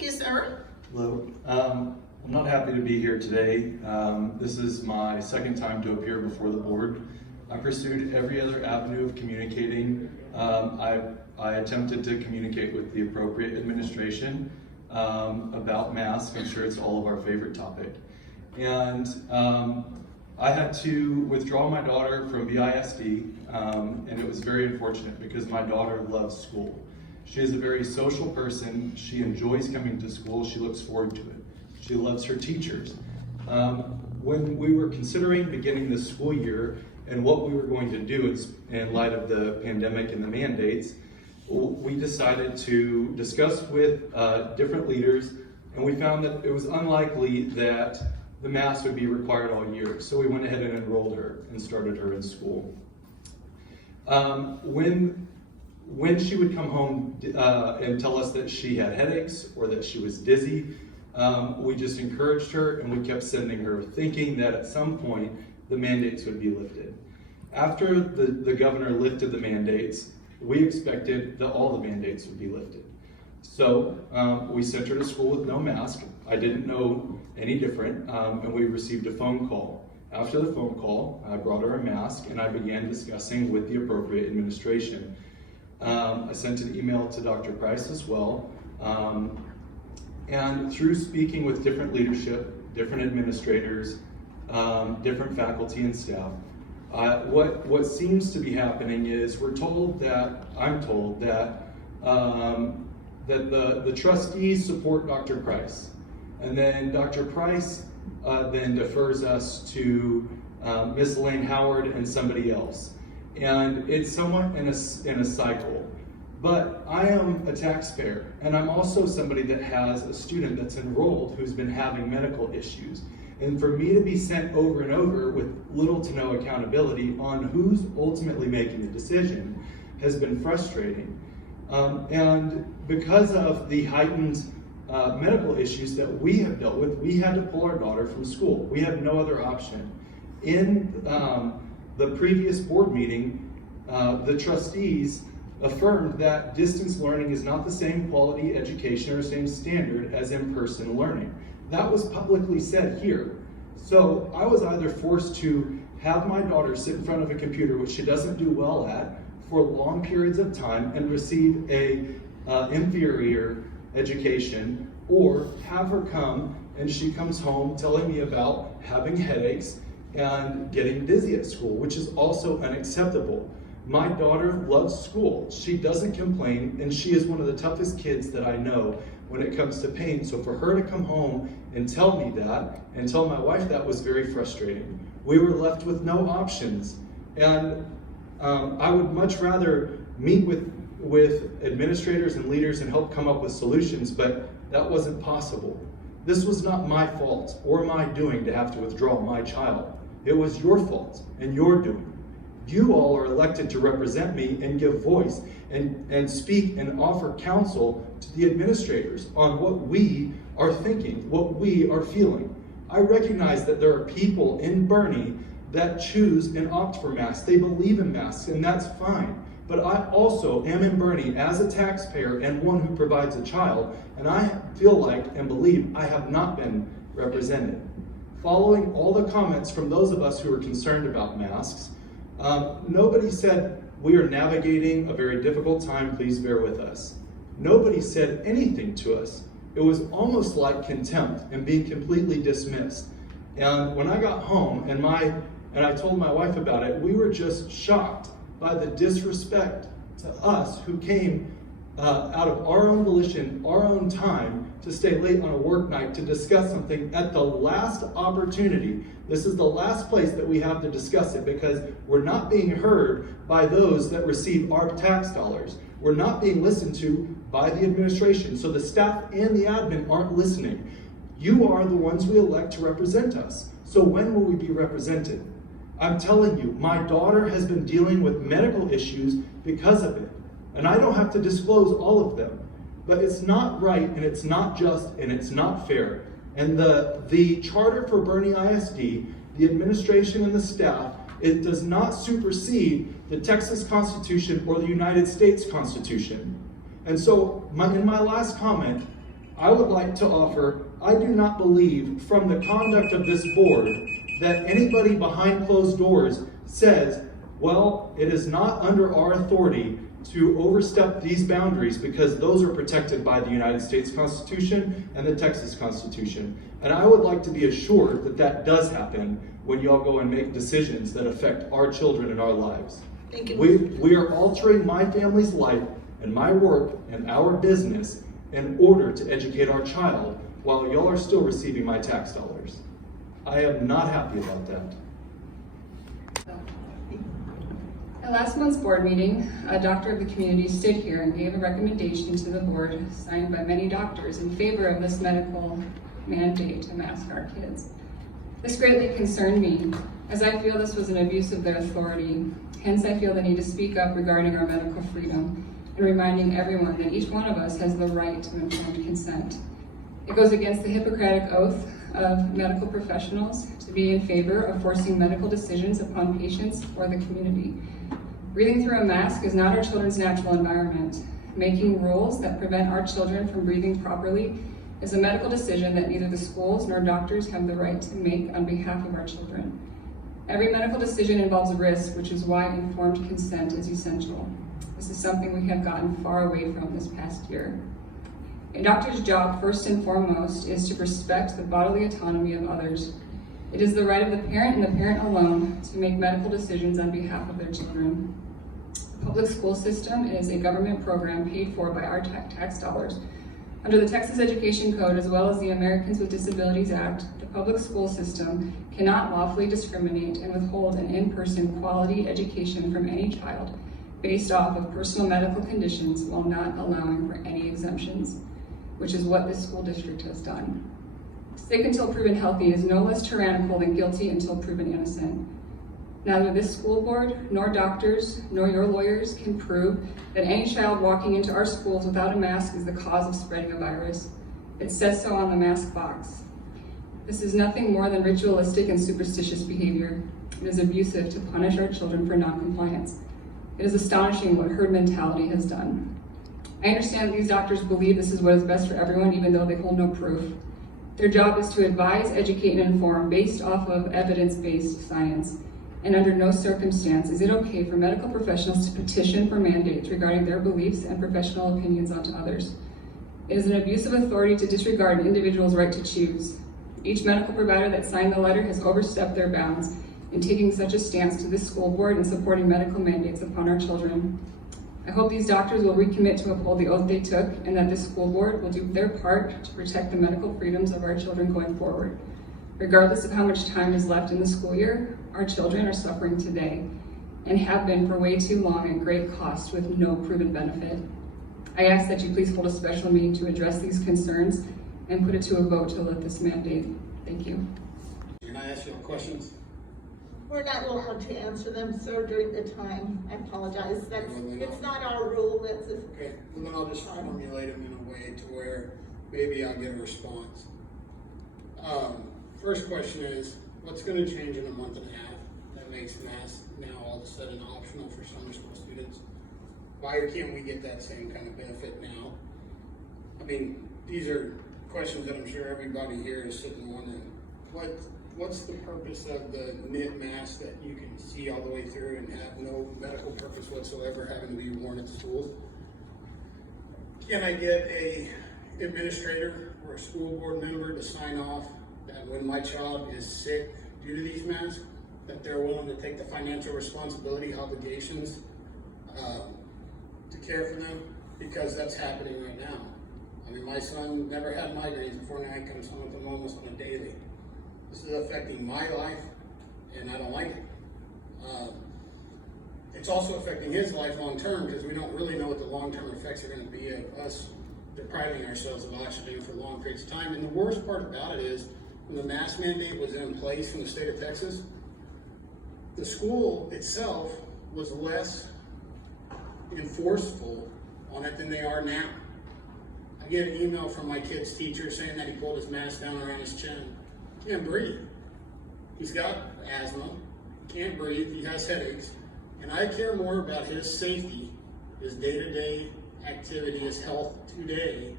Thank you, sir. Hello. I'm not happy to be here today. This is my second time to appear before the board. I pursued every other avenue of communicating. I attempted to communicate with the appropriate administration about masks. I'm sure it's all of our favorite topic. And I had to withdraw my daughter from BISD, and it was very unfortunate because my daughter loves school. She is a very social person. She enjoys coming to school. She looks forward to it. She loves her teachers. When we were considering beginning the school year and what we were going to do in light of the pandemic and the mandates, we decided to discuss with different leaders, and we found that it was unlikely that the mask would be required all year. So we went ahead and enrolled her and started her in school. When she would come home and tell us that she had headaches or that she was dizzy, we just encouraged her and we kept sending her, thinking that at some point the mandates would be lifted. After the governor lifted the mandates, we expected that all the mandates would be lifted. So we sent her to school with no mask. I didn't know any different, and we received a phone call. After the phone call, I brought her a mask and I began discussing with the appropriate administration. I sent an email to Dr. Price as well, and through speaking with different leadership, different administrators, different faculty and staff, what seems to be happening is I'm told that the trustees support Dr. Price, and then Dr. Price then defers us to Ms. Lane Howard and somebody else. And it's somewhat in a cycle. But I am a taxpayer, and I'm also somebody that has a student that's enrolled who's been having medical issues. And for me to be sent over and over with little to no accountability on who's ultimately making the decision has been frustrating. And because of the heightened medical issues that we have dealt with, we had to pull our daughter from school. We had no other option. In the previous board meeting, the trustees affirmed that distance learning is not the same quality education or same standard as in-person learning. That was publicly said here. So I was either forced to have my daughter sit in front of a computer, which she doesn't do well at, for long periods of time and receive a inferior education, or have her come and she comes home telling me about having headaches and getting dizzy at school, which is also unacceptable. My daughter loves school. She doesn't complain, and she is one of the toughest kids that I know when it comes to pain. So for her to come home and tell me that, and tell my wife that, was very frustrating. We were left with no options. And I would much rather meet with administrators and leaders and help come up with solutions, but that wasn't possible. This was not my fault or my doing to have to withdraw my child. It was your fault and your doing. You all are elected to represent me and give voice and speak and offer counsel to the administrators on what we are thinking, what we are feeling. I recognize that there are people in Bernie that choose and opt for masks. They believe in masks, and that's fine. But I also am in Bernie as a taxpayer and one who provides a child, and I feel like and believe I have not been represented. Following all the comments from those of us who are concerned about masks, nobody said, "We are navigating a very difficult time, please bear with us." Nobody said anything to us. It was almost like contempt and being completely dismissed. And when I got home and I told my wife about it, we were just shocked by the disrespect to us who came out of our own volition, our own time, to stay late on a work night to discuss something at the last opportunity. This is the last place that we have to discuss it, because we're not being heard by those that receive our tax dollars. We're not being listened to by the administration, so the staff and the admin aren't listening. You are the ones we elect to represent us. So when will we be represented? I'm telling you, my daughter has been dealing with medical issues because of it. And I don't have to disclose all of them. But it's not right, and it's not just, and it's not fair. And the charter for Bernie ISD, the administration and the staff, it does not supersede the Texas Constitution or the United States Constitution. And so in my last comment, I would like to offer, I do not believe from the conduct of this board that anybody behind closed doors says, well, it is not under our authority to overstep these boundaries because those are protected by the United States Constitution and the Texas Constitution. And I would like to be assured that that does happen when y'all go and make decisions that affect our children and our lives. Thank you. We are altering my family's life and my work and our business in order to educate our child while y'all are still receiving my tax dollars. I am not happy about that. At last month's board meeting, a doctor of the community stood here and gave a recommendation to the board signed by many doctors in favor of this medical mandate to mask our kids. This greatly concerned me, as I feel this was an abuse of their authority. Hence, I feel the need to speak up regarding our medical freedom and reminding everyone that each one of us has the right to informed consent. It goes against the Hippocratic oath of medical professionals to be in favor of forcing medical decisions upon patients or the community. Breathing through a mask is not our children's natural environment. Making rules that prevent our children from breathing properly is a medical decision that neither the schools nor doctors have the right to make on behalf of our children. Every medical decision involves risk, which is why informed consent is essential. This is something we have gotten far away from this past year. A doctor's job, first and foremost, is to respect the bodily autonomy of others. It is the right of the parent and the parent alone to make medical decisions on behalf of their children. The public school system is a government program paid for by our tax dollars. Under the Texas Education Code, as well as the Americans with Disabilities Act, the public school system cannot lawfully discriminate and withhold an in-person quality education from any child based off of personal medical conditions while not allowing for any exemptions, which is what this school district has done. Sick until proven healthy is no less tyrannical than guilty until proven innocent. Neither this school board, nor doctors, nor your lawyers can prove that any child walking into our schools without a mask is the cause of spreading a virus. It says so on the mask box. This is nothing more than ritualistic and superstitious behavior. It is abusive to punish our children for noncompliance. It is astonishing what herd mentality has done. I understand that these doctors believe this is what is best for everyone, even though they hold no proof. Their job is to advise, educate, and inform based off of evidence-based science. And under no circumstance is it okay for medical professionals to petition for mandates regarding their beliefs and professional opinions onto others. It is an abuse of authority to disregard an individual's right to choose. Each medical provider that signed the letter has overstepped their bounds in taking such a stance to this school board and supporting medical mandates upon our children. I hope these doctors will recommit to uphold the oath they took and that this school board will do their part to protect the medical freedoms of our children going forward. Regardless of how much time is left in the school year, our children are suffering today and have been for way too long at great cost with no proven benefit. I ask that you please hold a special meeting to address these concerns and put it to a vote to lift this mandate. Thank you. Can I ask you questions? We're not allowed to answer them, sir, during the time. I apologize. It's not our rule. Okay, well then I'll just formulate them in a way to where maybe I'll get a response. First question is, what's going to change in a month and a half that makes masks now all of a sudden optional for summer school students? Why can't we get that same kind of benefit now? I mean, these are questions that I'm sure everybody here is sitting wondering. What's the purpose of the knit mask that you can see all the way through and have no medical purpose whatsoever having to be worn at schools? Can I get a administrator or a school board member to sign off that when my child is sick due to these masks, that they're willing to take the financial responsibility obligations to care for them? Because that's happening right now. I mean, my son never had migraines before, now he comes home with them almost on a daily. This is affecting my life, and I don't like it. It's also affecting his life long term because we don't really know what the long-term effects are going to be of us depriving ourselves of oxygen for long periods of time. And the worst part about it is, when the mask mandate was in place in the state of Texas, the school itself was less enforceful on it than they are now. I get an email from my kid's teacher saying that he pulled his mask down around his chin. He can't breathe. He's got asthma, can't breathe, he has headaches, and I care more about his safety, his day-to-day activity, his health today,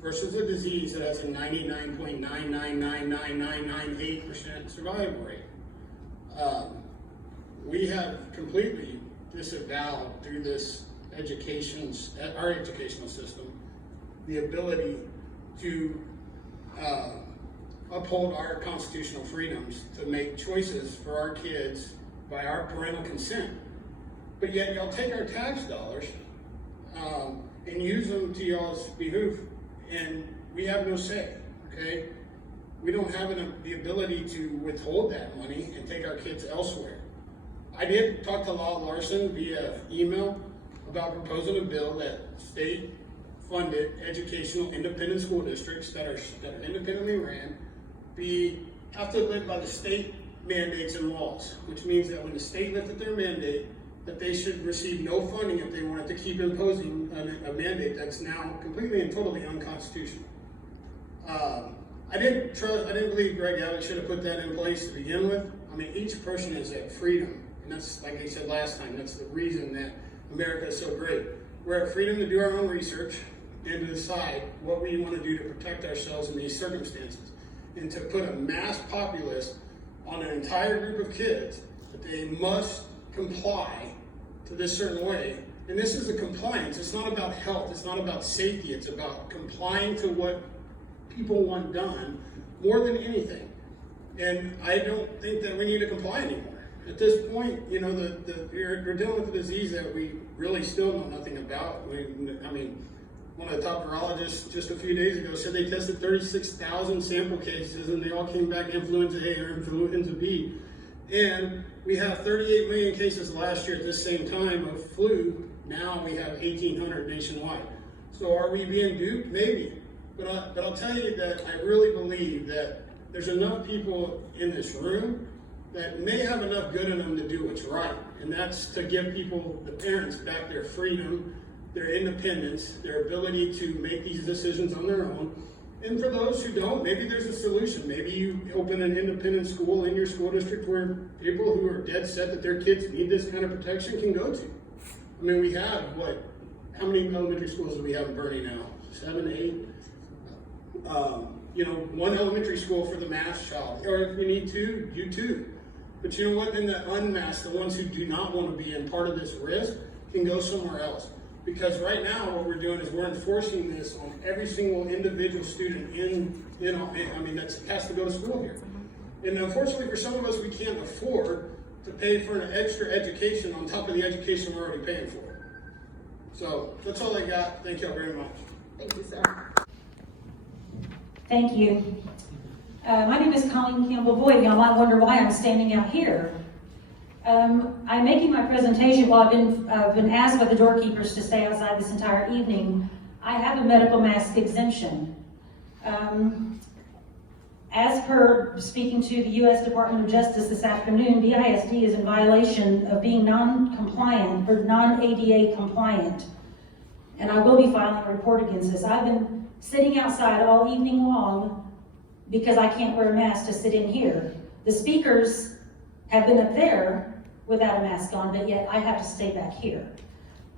versus a disease that has a 99.9999998% survival rate. We have completely disavowed through this our educational system, the ability to uphold our constitutional freedoms to make choices for our kids by our parental consent. But yet y'all take our tax dollars and use them to y'all's behoof, and we have no say, okay? We don't have the ability to withhold that money and take our kids elsewhere. I did talk to Law Larson via email about proposing a bill that state-funded educational independent school districts that are independently ran have to live by the state mandates and laws, which means that when the state lifted their mandate, that they should receive no funding if they wanted to keep imposing a mandate that's now completely and totally unconstitutional. I didn't believe Greg Abbott should have put that in place to begin with. I mean, each person is at freedom, and that's, like I said last time, that's the reason that America is so great. We're at freedom to do our own research and to decide what we want to do to protect ourselves in these circumstances. And to put a mass populace on an entire group of kids that they must comply to this certain way. And this is a compliance. It's not about health. It's not about safety. It's about complying to what people want done more than anything. And I don't think that we need to comply anymore. At this point, you know, we're dealing with a disease that we really still know nothing about. I mean, one of the top virologists just a few days ago said they tested 36,000 sample cases and they all came back influenza A or influenza B. And we have 38 million cases last year at this same time of flu. Now we have 1,800 nationwide. So are we being duped? Maybe. But I'll tell you that I really believe that there's enough people in this room that may have enough good in them to do what's right. And that's to give people, the parents, back their freedom, their independence, their ability to make these decisions on their own. And for those who don't, maybe there's a solution. Maybe you open an independent school in your school district where people who are dead set that their kids need this kind of protection can go to. I mean, we have, how many elementary schools do we have in Bernie now? 7, 8? You know, one elementary school for the masked child. Or if you need two, do two. But you know what? Then the unmasked, the ones who do not want to be in part of this risk, can go somewhere else. Because right now what we're doing is we're enforcing this on every single individual student that has to go to school here. And unfortunately for some of us, we can't afford to pay for an extra education on top of the education we're already paying for. So that's all I got. Thank you all very much. Thank you, sir. Thank you. My name is Colleen Campbell-Boyd. Y'all might wonder why I'm standing out here. I'm making my presentation. Well, I've been asked by the doorkeepers to stay outside this entire evening. I have a medical mask exemption. As per speaking to the U.S. Department of Justice this afternoon, BISD is in violation of being non-compliant or non-ADA compliant. And I will be filing a report against this. I've been sitting outside all evening long because I can't wear a mask to sit in here. The speakers have been up there without a mask on, but yet I have to stay back here.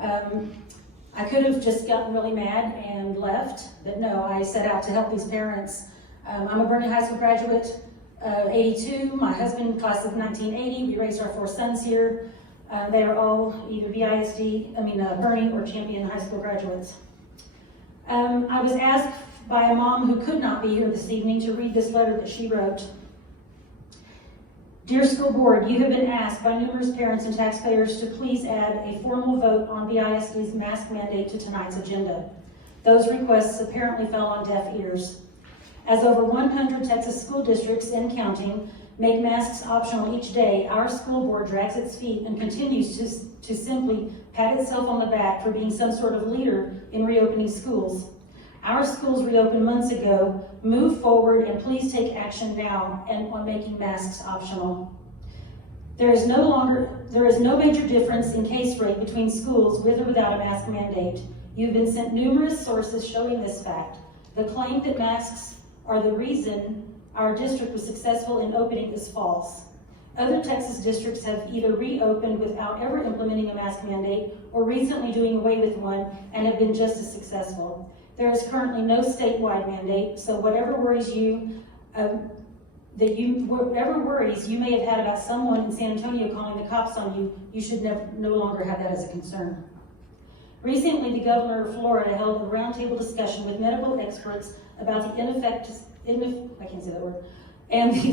I could have just gotten really mad and left, but no, I set out to help these parents. I'm a Bernie High School graduate, 82, my husband, class of 1980. We raised our 4 sons here. They are all either Bernie or Champion High School graduates. I was asked by a mom who could not be here this evening to read this letter that she wrote. Dear School Board, you have been asked by numerous parents and taxpayers to please add a formal vote on BISD's mask mandate to tonight's agenda. Those requests apparently fell on deaf ears. As over 100 Texas school districts and counting make masks optional each day, our school board drags its feet and continues to simply pat itself on the back for being some sort of leader in reopening schools. Our schools reopened months ago. Move forward and please take action now and on making masks optional. There is no major difference in case rate between schools with or without a mask mandate. You've been sent numerous sources showing this fact. The claim that masks are the reason our district was successful in opening is false. Other Texas districts have either reopened without ever implementing a mask mandate or recently doing away with one and have been just as successful. There is currently no statewide mandate, so whatever worries you may have had about someone in San Antonio calling the cops on you, you should no longer have that as a concern. Recently, the governor of Florida held a roundtable discussion with medical experts about the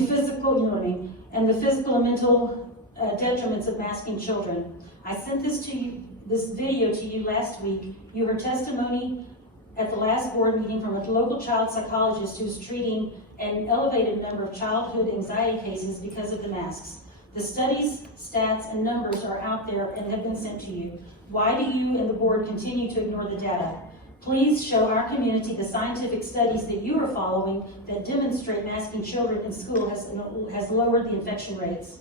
physical and mental detriments of masking children. I sent this video to you last week. You heard testimony at the last board meeting from a local child psychologist who's treating an elevated number of childhood anxiety cases because of the masks. The studies, stats, and numbers are out there and have been sent to you. Why do you and the board continue to ignore the data? Please show our community the scientific studies that you are following that demonstrate masking children in school has lowered the infection rates.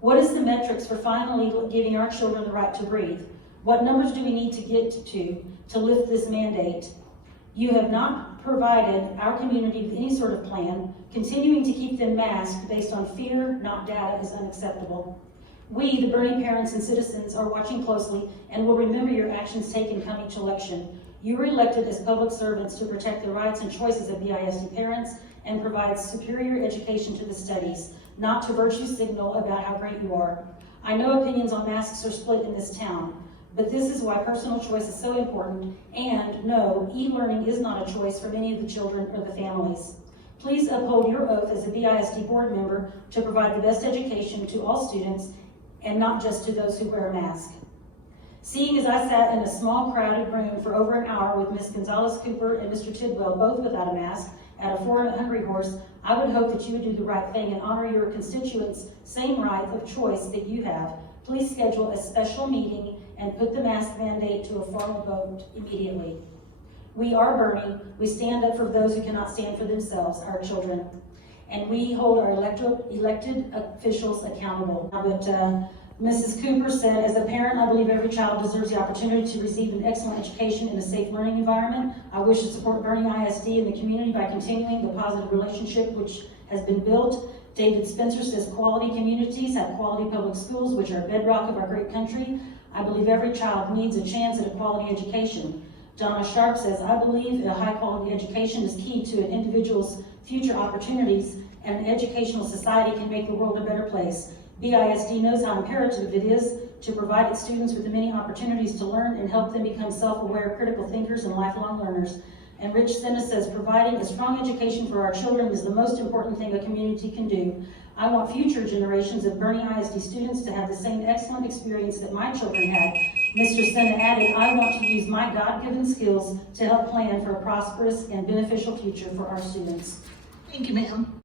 What is the metrics for finally giving our children the right to breathe? What numbers do we need to get to lift this mandate? You have not provided our community with any sort of plan. Continuing to keep them masked based on fear, not data, is unacceptable. We, the Bernie parents and citizens, are watching closely and will remember your actions taken come each election. You were elected as public servants to protect the rights and choices of BISD parents and provide superior education to the studies, not to virtue signal about how great you are. I know opinions on masks are split in this town, but this is why personal choice is so important, and no, e-learning is not a choice for many of the children or the families. Please uphold your oath as a BISD board member to provide the best education to all students and not just to those who wear a mask. Seeing as I sat in a small crowded room for over an hour with Ms. Gonzalez-Cooper and Mr. Tidwell, both without a mask, at a foreign hungry horse, I would hope that you would do the right thing and honor your constituents' same right of choice that you have. Please schedule a special meeting and put the mask mandate to a formal vote immediately. We are Bernie. We stand up for those who cannot stand for themselves, our children. And we hold our elected officials accountable. But Mrs. Cooper said, as a parent, I believe every child deserves the opportunity to receive an excellent education in a safe learning environment. I wish to support Bernie ISD in the community by continuing the positive relationship which has been built. David Spencer says quality communities have quality public schools, which are a bedrock of our great country. I believe every child needs a chance at a quality education. Donna Sharp says, I believe a high quality education is key to an individual's future opportunities, and an educational society can make the world a better place. BISD knows how imperative it is to provide its students with the many opportunities to learn and help them become self-aware, critical thinkers and lifelong learners. And Rich Senna says, providing a strong education for our children is the most important thing a community can do. I want future generations of Bernie ISD students to have the same excellent experience that my children had. Mr. Senna added, I want to use my God-given skills to help plan for a prosperous and beneficial future for our students. Thank you, ma'am.